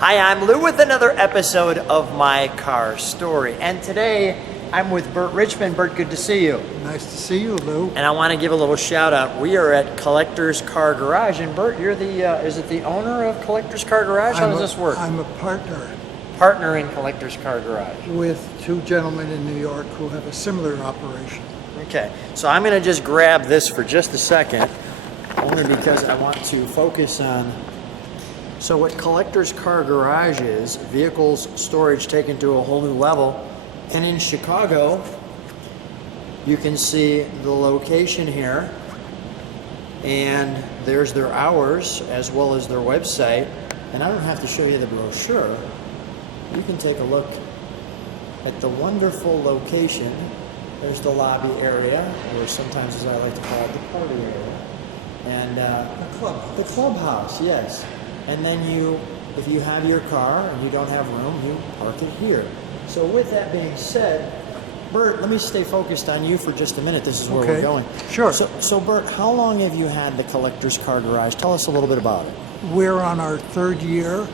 Hi, I'm Lou with another episode of My Car Story. And today I'm with Burt Richmond. Burt, good to see you. Nice to see you, Lou. And I want to give a little shout out. We are at Collector's Car Garage. And Burt, you're the, is it the owner of Collector's Car Garage? How does this work? I'm a partner. Partner in Collector's Car Garage. With two gentlemen in New York who have a similar operation. Okay, so I'm going to just grab this for just a second, only because I want to focus on. So what Collector's Car Garage is, vehicles storage taken to a whole new level. And in Chicago, you can see the location here, and there's their hours as well as their website. And I don't have to show you the brochure. You can take a look at the wonderful location. There's the lobby area, or sometimes, as I like to call it, the party area. And the clubhouse, yes. And then if you have your car and you don't have room, you park it here. So with that being said, Burt, let me stay focused on you for just a minute. This is where we're going. Sure. So Burt, how long have you had the Collector's Car Garage? Tell us a little bit about it. We're on our third year.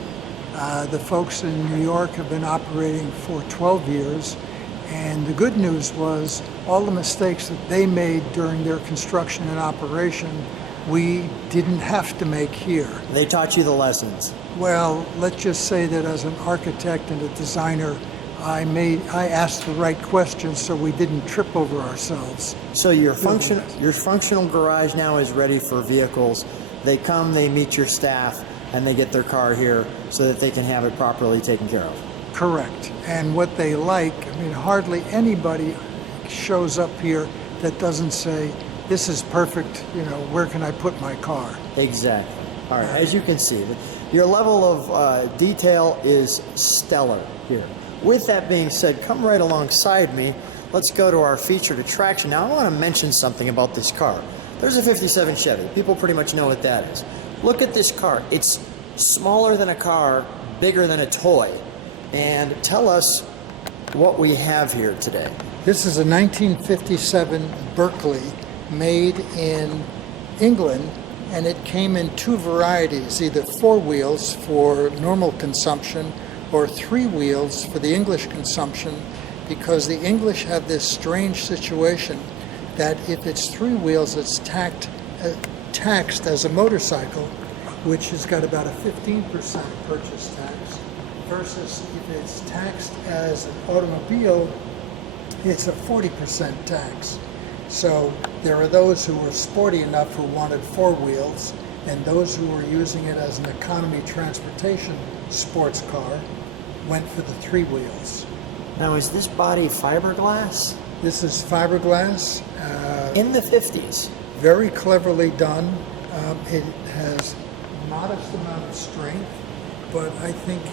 The folks in New York have been operating for 12 years. And the good news was all the mistakes that they made during their construction and operation, we didn't have to make here. They taught you the lessons. Well, let's just say that as an architect and a designer, I asked the right questions so we didn't trip over ourselves. So your functional garage now is ready for vehicles. They come, they meet your staff, and they get their car here so that they can have it properly taken care of. Correct. And what they like, I mean, hardly anybody shows up here that doesn't say, this is perfect, you know, where can I put my car? Exactly. All right, as you can see, your level of detail is stellar here. With that being said, come right alongside me. Let's go to our featured attraction. Now, I want to mention something about this car. There's a 57 Chevy. People pretty much know what that is. Look at this car. It's smaller than a car, bigger than a toy. And tell us what we have here today. This is a 1957 Berkeley made in England, and it came in two varieties, either 4 wheels for normal consumption or 3 wheels for the English consumption, because the English have this strange situation that if it's 3 wheels, it's taxed as a motorcycle, which has got about a 15% purchase tax, versus if it's taxed as an automobile, it's a 40% tax. So there are those who were sporty enough who wanted 4 wheels, and those who were using it as an economy transportation sports car went for the 3 wheels. Now, is this body fiberglass? This is fiberglass. In the 50s. Very cleverly done. It has modest amount of strength, but I think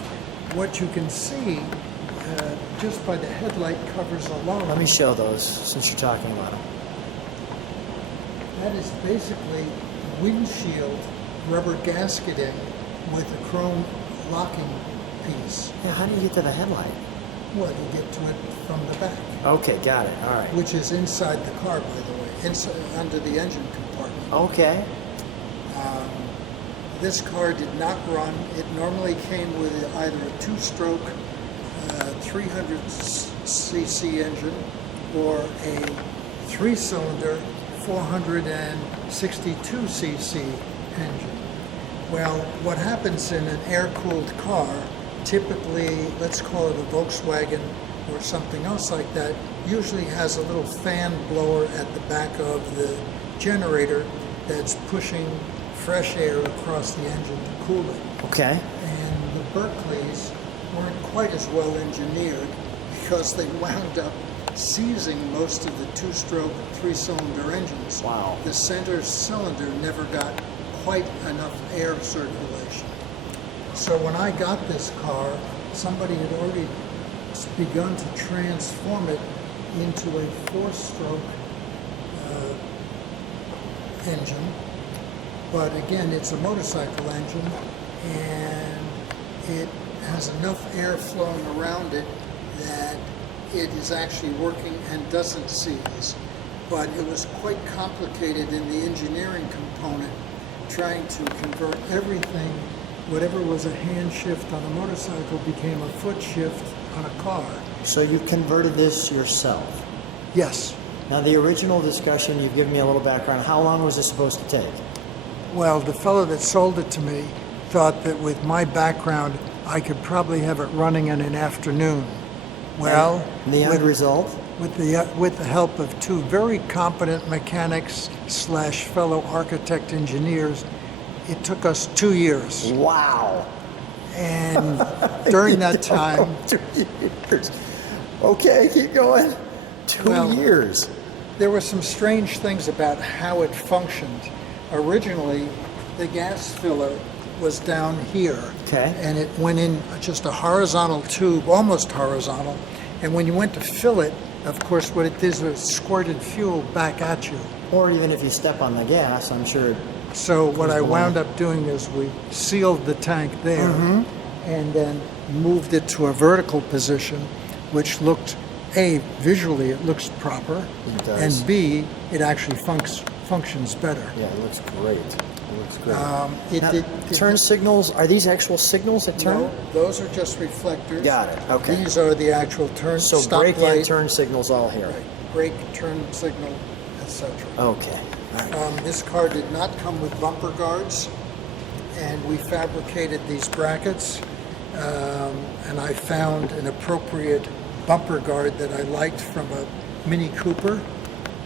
what you can see just by the headlight covers alone. Let me show those since you're talking about them. That is basically windshield rubber gasketing with a chrome locking piece. Yeah, how do you get to the headlight? Well, you get to it from the back. Okay, got it. All right. Which is inside the car, by the way, inside, under the engine compartment. Okay. This car did not run. It normally came with either a 2-stroke 300cc engine or a 3-cylinder 462cc engine. Well, what happens in an air-cooled car, typically, let's call it a Volkswagen or something else like that, usually has a little fan blower at the back of the generator that's pushing fresh air across the engine to cool it. Okay. And the Berkeleys weren't quite as well engineered because they wound up seizing most of the 2-stroke 3-cylinder engines. Wow. The center cylinder never got quite enough air circulation. So when I got this car, somebody had already begun to transform it into a 4-stroke engine. But again, it's a motorcycle engine, and it has enough air flowing around it that it is actually working and doesn't seize. But it was quite complicated in the engineering component, trying to convert everything whatever was a hand shift on a motorcycle became a foot shift on a car. So you converted this yourself. Yes. Now the original discussion, you've given me a little background. How long was this supposed to take? Well, the fellow that sold it to me thought that with my background, I could probably have it running in an afternoon. Well, And the end result? with the help of two very competent mechanics / fellow architect engineers, it took us 2 years. Wow. And during that time, 2 years. Okay, keep going. 2 years. there were some strange things about how it functioned. Originally, the gas filler was down here. Okay. And it went in just a horizontal tube, almost horizontal. And when you went to fill it, of course, what it did was it squirted fuel back at you. Or even if you step on the gas, I'm sure. So what I wound up doing is we sealed the tank there and then moved it to a vertical position, which looked, A, visually it looks proper, It does. and B, it actually functions better. Yeah, it looks great. It looks great. Turn signals, are these actual signals that turn? No, those are just reflectors. Got it, okay. These are the actual turn, So stop brake light, and turn signals all here. right, brake, turn signal, etc. Okay. All right. This car did not come with bumper guards, and we fabricated these brackets, and I found an appropriate bumper guard that I liked from a Mini Cooper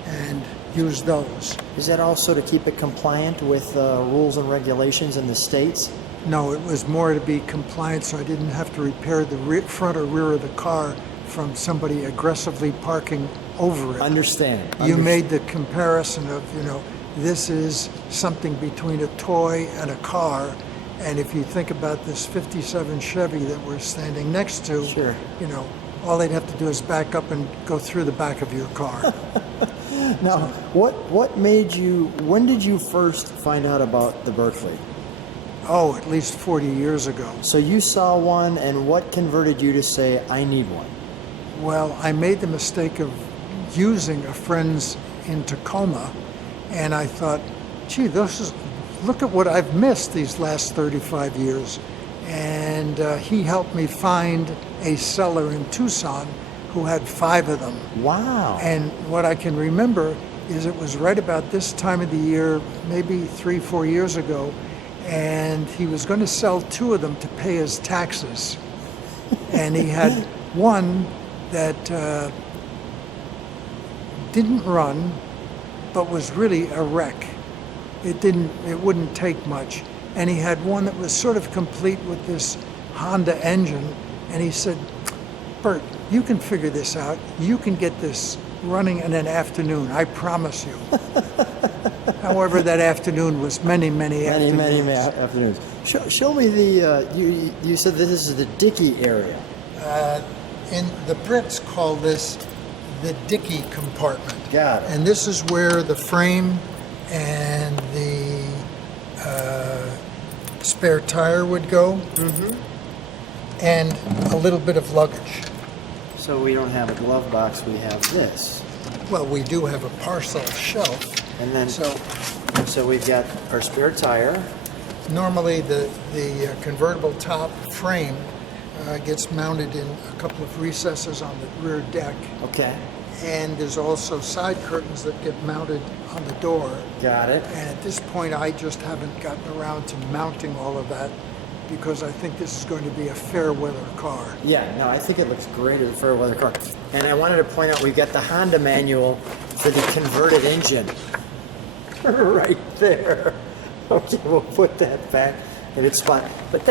and used those. Is that also to keep it compliant with rules and regulations in the states? No, it was more to be compliant so I didn't have to repair the front or rear of the car from somebody aggressively parking over it. Understand. You made the comparison of, this is something between a toy and a car. And if you think about this 57 Chevy that we're standing next to, Sure. all they'd have to do is back up and go through the back of your car. Now, when did you first find out about the Berkeley? Oh, at least 40 years ago. So you saw one, and what converted you to say, I need one? Well, I made the mistake of using a friend's in Tacoma, and I thought, gee, look at what I've missed these last 35 years. And he helped me find a seller in Tucson who had 5 of them. Wow. And what I can remember is it was right about this time of the year, maybe 3-4 years ago, and he was going to sell 2 of them to pay his taxes. And he had one that didn't run, but was really a wreck. It wouldn't take much. And he had one that was sort of complete with this Honda engine, and he said, Burt, you can figure this out. You can get this running in an afternoon, I promise you. However, that afternoon was many afternoons. Many afternoons. Show me you said that this is the Dickey area. And the Brits call this the dickey compartment. Got it. And this is where the frame and the spare tire would go, and a little bit of luggage. So we don't have a glove box, we have this. Well, we do have a parcel shelf. And then, So so we've got our spare tire. normally the convertible top frame gets mounted in a couple of recesses on the rear deck. Okay. And there's also side curtains that get mounted on the door. Got it. And at this point, I just haven't gotten around to mounting all of that because I think this is going to be a fair weather car. Yeah, no, I think it looks great as a fair weather car. And I wanted to point out, we've got the Honda manual for the converted engine. Right there. Okay, we'll put that back in its spot. But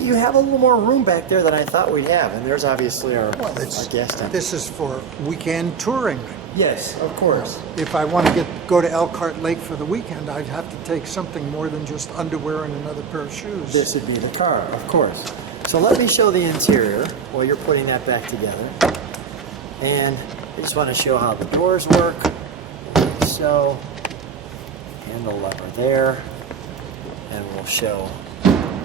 you have a little more room back there than I thought we'd have. And there's obviously our gas tank. This is for weekend touring. Yes, of course. If I want to go to Elkhart Lake for the weekend, I'd have to take something more than just underwear and another pair of shoes. This would be the car, of course. So let me show the interior while you're putting that back together. And I just want to show how the doors work. Like so. And the lever there. And we'll show,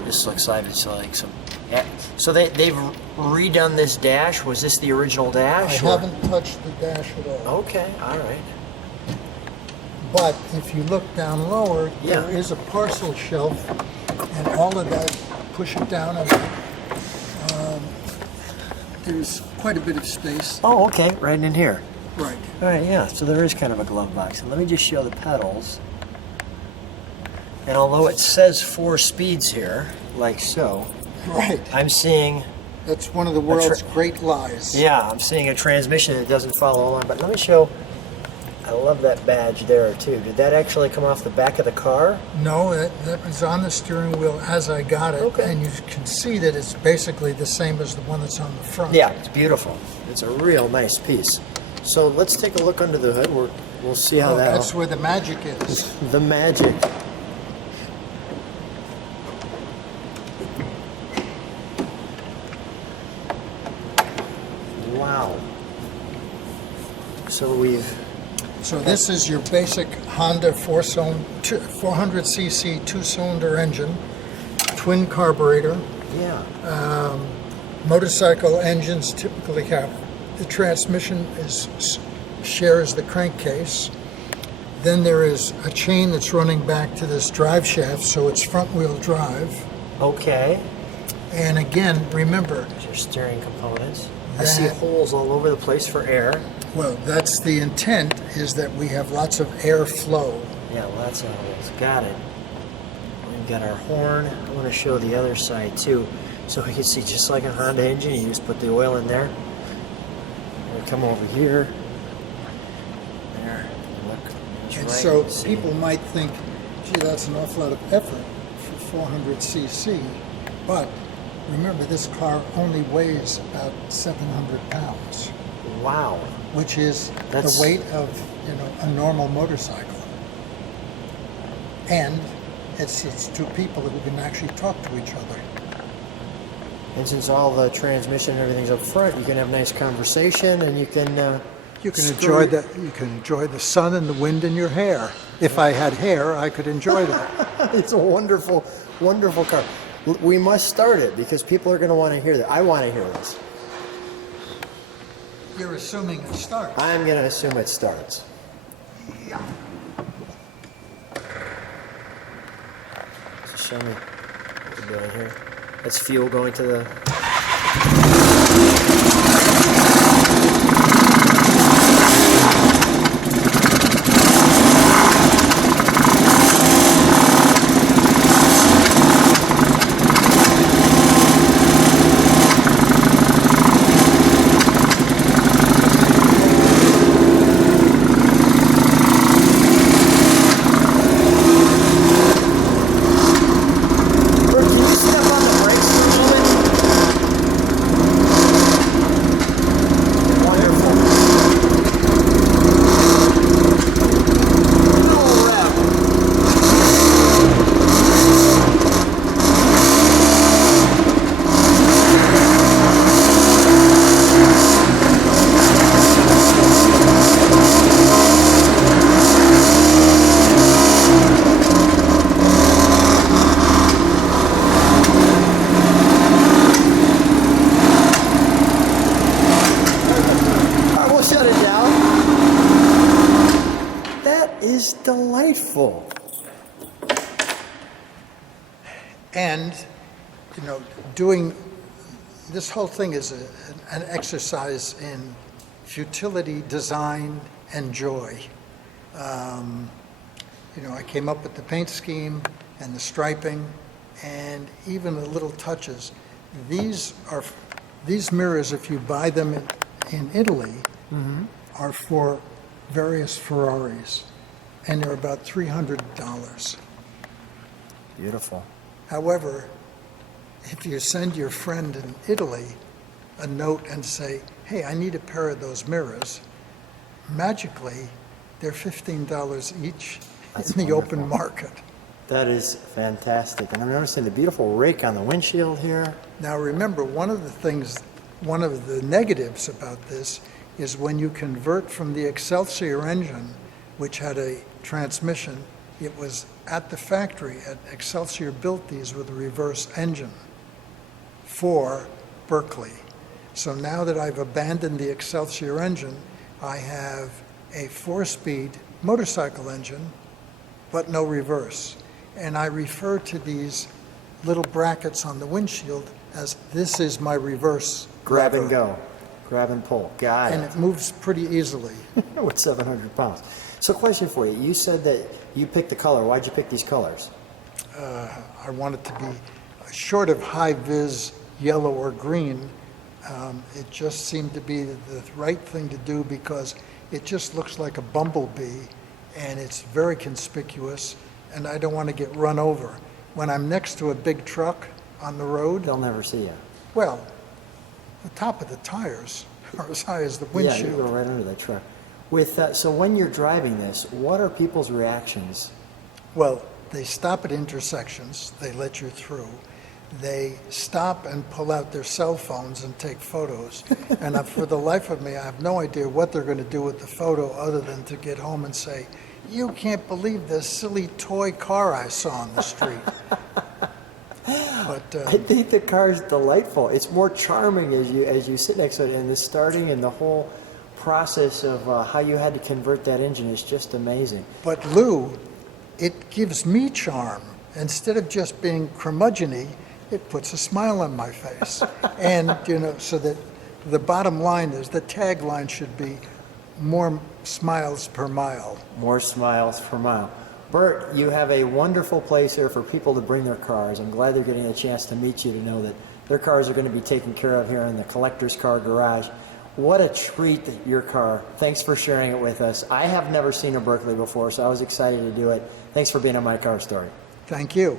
this looks like it's like some, yeah. So they've redone this dash. Was this the original dash? I haven't touched the dash at all. Okay, all right. But if you look down lower, Yeah. there is a parcel shelf, and all of that push it down, and there's quite a bit of space. Oh, okay, right in here. Right. All right, yeah, so there is kind of a glove box. And let me just show the pedals. And although it says 4 speeds here, like so, Right. I'm seeing, That's one of the world's great lies. yeah, I'm seeing a transmission that doesn't follow along. But let me show, I love that badge there too. Did that actually come off the back of the car? No, that was on the steering wheel as I got it, Okay. and you can see that it's basically the same as the one that's on the front. Yeah, it's beautiful. It's a real nice piece. So let's take a look under the hood. We'll see how that. That's where the magic is. The magic. Wow. So This is your basic Honda 400cc two-cylinder engine, twin carburetor. yeah. Motorcycle engines typically have the transmission shares the crankcase. Then there is a chain that's running back to this drive shaft, so it's front-wheel drive. Okay. And again, remember, There's your steering components. I see holes all over the place for air. well, that's the intent, is that we have lots of airflow. Yeah, lots of holes. Got it. We've got our horn. I want to show the other side too. So we can see, just like a Honda engine, you just put the oil in there. We'll come over here. There. Look. It's And right. so See. people might think, gee, that's an awful lot of effort for 400cc. But remember, this car only weighs about 700 pounds, Wow. which is That's- the weight of a normal motorcycle. And it's two people who can actually talk to each other. And since all the transmission and everything's up front, you can have nice conversation, and you can. You can enjoy the sun and the wind in your hair. If I had hair, I could enjoy that. It's a wonderful, wonderful car. We must start it because people are going to want to hear that. I want to hear this. You're assuming it starts. I'm going to assume it starts. So show me what we're doing here. That's fuel going to the. Bert, can you step on the brakes for a moment? Wonderful. Little rev. I will shut it down. That is delightful. And, doing this whole thing is an exercise in futility, design, and joy. I came up with the paint scheme and the striping and even the little touches. These mirrors, if you buy them in Italy, are for various Ferraris, and they're about $300. Beautiful. However, if you send your friend in Italy a note and say, hey, I need a pair of those mirrors, magically, they're $15 each That's in the wonderful. open market. That is fantastic. And I'm noticing the beautiful rake on the windshield here. Now remember, one of the negatives about this is when you convert from the Excelsior engine, which had a transmission, it was at the factory at Excelsior built these with a reverse engine for Berkeley. So now that I've abandoned the Excelsior engine, I have a 4-speed motorcycle engine, but no reverse. And I refer to these little brackets on the windshield as this is my reverse Grab and lever. go. Grab and pull. Got And it. it moves pretty easily. With 700 pounds. So question for you. You said that you picked the color. Why'd you pick these colors? I want it to be short of high-vis yellow or green. It just seemed to be the right thing to do because it just looks like a bumblebee and it's very conspicuous and I don't want to get run over. When I'm next to a big truck on the road, They'll never see you. well, the top of the tires are as high as the Yeah, you windshield. go right under the truck. With so when you're driving this, what are people's reactions? Well, they stop at intersections, they let you through. They stop and pull out their cell phones and take photos. And for the life of me, I have no idea what they're going to do with the photo other than to get home and say, "You can't believe this silly toy car I saw on the street." But I think the car is delightful. It's more charming as you sit next to it, and the starting and the whole process of how you had to convert that engine is just amazing. But Lou, it gives me charm. Instead of just being curmudgeon-y, it puts a smile on my face. And, so that the bottom line is, the tagline should be more smiles per mile. More smiles per mile. Burt, you have a wonderful place here for people to bring their cars. I'm glad they're getting a chance to meet you, to know that their cars are going to be taken care of here in the Collector's Car Garage. What a treat that your car. Thanks for sharing it with us. I have never seen a Berkeley before, so I was excited to do it. Thanks for being on My Car Story. Thank you.